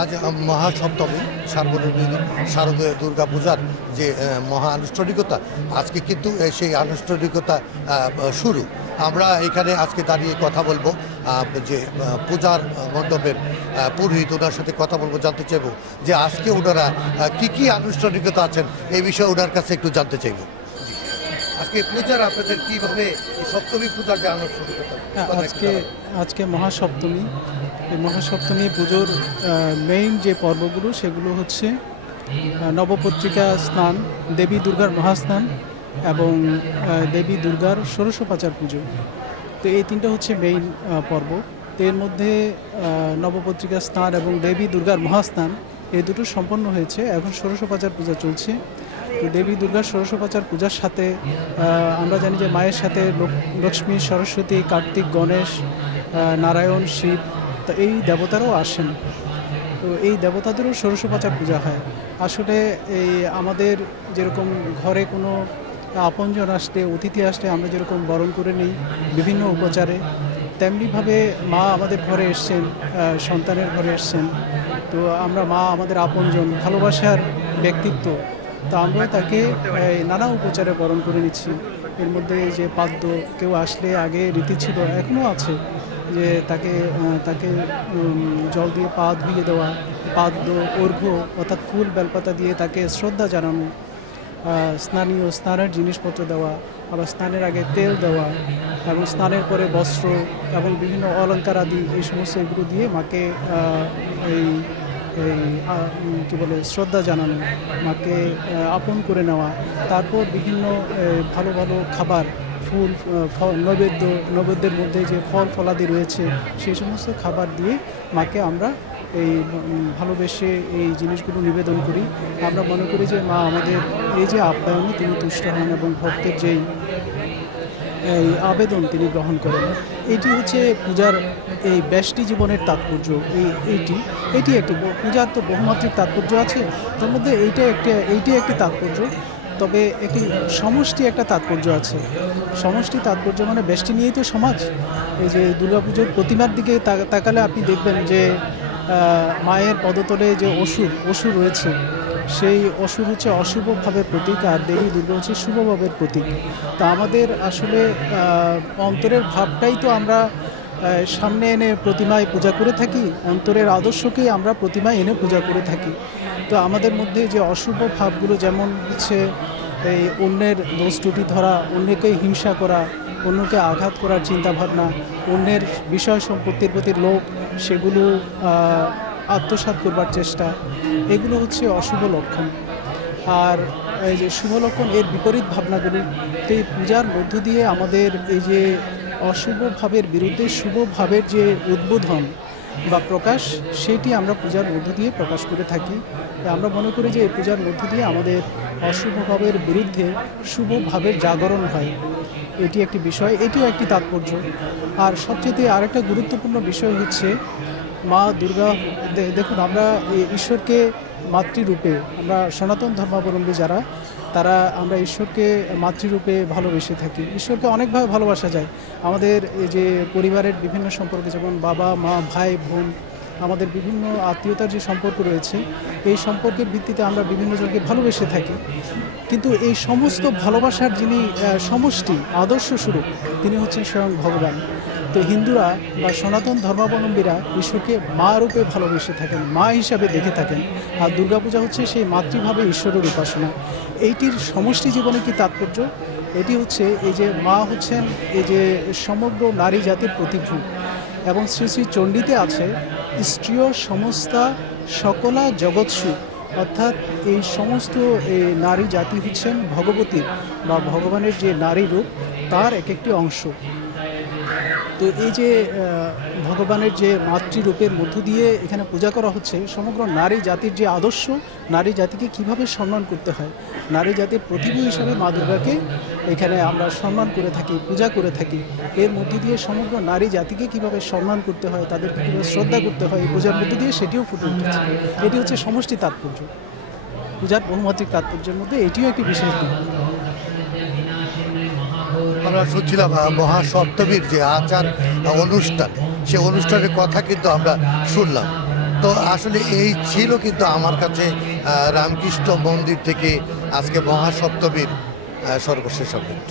আজ মহাসপ্তমী সার্বজনীন শারদীয় দুর্গা পূজার যে মহা আনুষ্ঠানিকতা, আজকে কিন্তু সেই আনুষ্ঠানিকতা শুরু। আমরা এখানে আজকে দাঁড়িয়ে কথা বলবো যে পূজার মণ্ডপের পুরোহিত, ওনার সাথে কথা বলবো, জানতে চাইব যে আজকে ওনারা কি আনুষ্ঠানিকতা আছেন এই বিষয়ে ওনার কাছে একটু জানতে চাইব। আজকে পূজার আপনাদের কীভাবে সপ্তমী পূজার যে আনুষ্ঠানিকতা? আজকে মহাসপ্তমী। এই মহাসপ্তমী পুজোর মেইন যে পর্বগুলো সেগুলো হচ্ছে নবপত্রিকা স্নান, দেবী দুর্গার মহাস্নান এবং দেবী দুর্গার ষোড়শোপচার পুজো। তো এই তিনটা হচ্ছে মেইন পর্ব। তো এর মধ্যে নবপত্রিকা স্নান এবং দেবী দুর্গার মহাস্নান এই দুটো সম্পন্ন হয়েছে। এখন ষোড়শোপচার পূজা চলছে। তো দেবী দুর্গার ষোড়শোপচার পূজার সাথে আমরা জানি যে মায়ের সাথে লক্ষ্মী, সরস্বতী, কার্তিক, গণেশ, নারায়ণ, শিব, তো এই দেবতারাও আসেন। তো এই দেবতাদেরও ষোড়শোপচার পূজা হয়। আসলে এই আমাদের যেরকম ঘরে কোনো আপনজন আসলে, অতিথি আসলে আমরা যেরকম বরণ করে নিই বিভিন্ন উপচারে, তেমনিভাবে মা আমাদের ঘরে এসছেন, সন্তানের ঘরে এসছেন। তো আমরা মা আমাদের আপনজন, ভালোবাসার ব্যক্তিত্ব, তো আমরা তাকে নানা উপচারে বরণ করে নিচ্ছি। এর মধ্যে যে পাদ্য, কেউ আসলে আগে রীতি ছিল, এখনও আছে, যে তাকে জল দিয়ে পা ধুইয়ে দেওয়া, পাদ্য, অর্ঘ্য অর্থাৎ ফুল বেলপাতা দিয়ে তাকে শ্রদ্ধা জানানো, স্নানের জিনিসপত্র দেওয়া, আবার স্নানের আগে তেল দেওয়া এবং স্নানের পরে বস্ত্র এবং বিভিন্ন অলঙ্কার আদি এই সমস্ত এগুলো দিয়ে মাকে কী বলে শ্রদ্ধা জানানো, মাকে আপন করে নেওয়া। তারপর বিভিন্ন ভালো ভালো খাবার, ফল, নৈবেদ্যের মধ্যে যে ফল ফলাদি রয়েছে সেই সমস্ত খাবার দিয়ে মাকে আমরা এই ভালোবেসে এই জিনিসগুলো নিবেদন করি। আমরা মনে করি যে মা আমাদের এই যে আপ্যায়নে তিনি তুষ্ট হন এবং ভক্তের যেই এই আবেদন তিনি গ্রহণ করেন। এটি হচ্ছে পূজার এই ব্যষ্টি জীবনের তাৎপর্য। এইটি একটি পূজার তো বহুমাত্রিক তাৎপর্য আছে, তার মধ্যে এইটি একটি তাৎপর্য। তবে একটি সমষ্টি একটা তাৎপর্য আছে। সমষ্টি তাৎপর্য মানে ব্যষ্টি নিয়েই তো সমাজ। এই যে দুর্গাপুজোর প্রতিমার দিকে তাকালে আপনি দেখবেন যে মায়ের পদতলে যে অসুর রয়েছে, সেই অসুর হচ্ছে অশুভ ভাবের প্রতীক, আর দেবী দুর্গা হচ্ছে শুভ ভাবের প্রতীক। তা আমাদের আসলে অন্তরের ভাবটাই তো আমরা সামনে এনে প্রতিমায় পূজা করে থাকি, অন্তরের আদর্শকেই আমরা প্রতিমায় এনে পূজা করে থাকি। তো আমাদের মধ্যে যে অশুভ ভাবগুলো, যেমন হচ্ছে এই অন্যের দোষ ত্রুটি ধরা, অন্যকে হিংসা করা, অন্যকে আঘাত করার চিন্তাভাবনা, অন্যের বিষয় সম্পত্তির প্রতি লোভ, সেগুলো আত্মসাৎ করবার চেষ্টা, এগুলো হচ্ছে অশুভ লক্ষণ। আর এই যে শুভ লক্ষণ, এর বিপরীত ভাবনাগুলি, তো এই পূজার মধ্য দিয়ে আমাদের এই যে অশুভ ভাবের বিরুদ্ধে শুভ ভাবের যে উদ্বোধন বা প্রকাশ, সেটি আমরা পূজার মধ্য দিয়ে প্রকাশ করে থাকি। আমরা মনে করি যে এই পূজার মধ্য দিয়ে আমাদের অশুভ ভাবের বিরুদ্ধে শুভ ভাবের জাগরণ হয়। এটি একটি বিষয়, এটিও একটি তাৎপর্য। আর সবচেয়ে আরেকটা গুরুত্বপূর্ণ বিষয় হচ্ছে মা দুর্গা। দেখুন, আমরা ঈশ্বরকে মাতৃরূপে, আমরা সনাতন ধর্মাবলম্বী যারা, তারা আমরা ঈশ্বরকে মাতৃরূপে ভালোবেসে থাকি। ঈশ্বরকে অনেকভাবে ভালোবাসা যায়। আমাদের এই যে পরিবারের বিভিন্ন সম্পর্কে, যেমন বাবা, মা, ভাই, বোন, আমাদের বিভিন্ন আত্মীয়তার যে সম্পর্ক রয়েছে, এই সম্পর্কের ভিত্তিতে আমরা বিভিন্ন জনকে ভালোবেসে থাকি। কিন্তু এই সমস্ত ভালোবাসার যিনি সমষ্টি, আদর্শ স্বরূপ, তিনি হচ্ছেন স্বয়ং ভগবান। তো হিন্দুরা বা সনাতন ধর্মাবলম্বীরা ঈশ্বরকে মা রূপে ভালোবেসে থাকেন, মা হিসাবে দেখে থাকেন। আর দুর্গাপূজা হচ্ছে সেই মাতৃভাবে ঈশ্বরের উপাসনা। এইটির সমষ্টি জীবনে কি তাৎপর্য? এটি হচ্ছে এই যে মা হচ্ছেন এই যে সমগ্র নারী জাতির প্রতিভূ, এবং শ্রী শ্রী চণ্ডীতে আছে স্ত্রিয় সমস্তা সকলা জগৎসু, অর্থাৎ এই সমস্ত এই নারী জাতি হচ্ছেন ভগবতীর বা ভগবানের যে নারী রূপ, তার এক একটি অংশ। তো এই যে ভগবানের যে মাতৃরূপের মধ্য দিয়ে এখানে পূজা করা হচ্ছে, সমগ্র নারী জাতির যে আদর্শ, নারী জাতিকে কিভাবে সম্মান করতে হয়, নারী জাতির প্রতিভূ হিসাবে মা দুর্গাকে এখানে আমরা সম্মান করে থাকি, পূজা করে থাকি। এর মধ্য দিয়ে সমগ্র নারী জাতিকে কিভাবে সম্মান করতে হয়, তাদেরকে কীভাবে শ্রদ্ধা করতে হয়, এই পূজার মধ্য দিয়ে সেটিও ফুটে উঠেছে। এটি হচ্ছে সমষ্টি তাৎপর্য। পূজার বহুমাত্রিক তাৎপর্যের মধ্যে এটিও একটি বিশেষ দিক। আমরা শুনছিলাম মহাসপ্তমীর যে আচার অনুষ্ঠান, সে অনুষ্ঠানের কথা কিন্তু আমরা শুনলাম। তো আসলে এই ছিল কিন্তু আমার কাছে রামকৃষ্ণ মন্দির থেকে আজকে মহাসপ্তমীর সর্বশেষ আপডেট।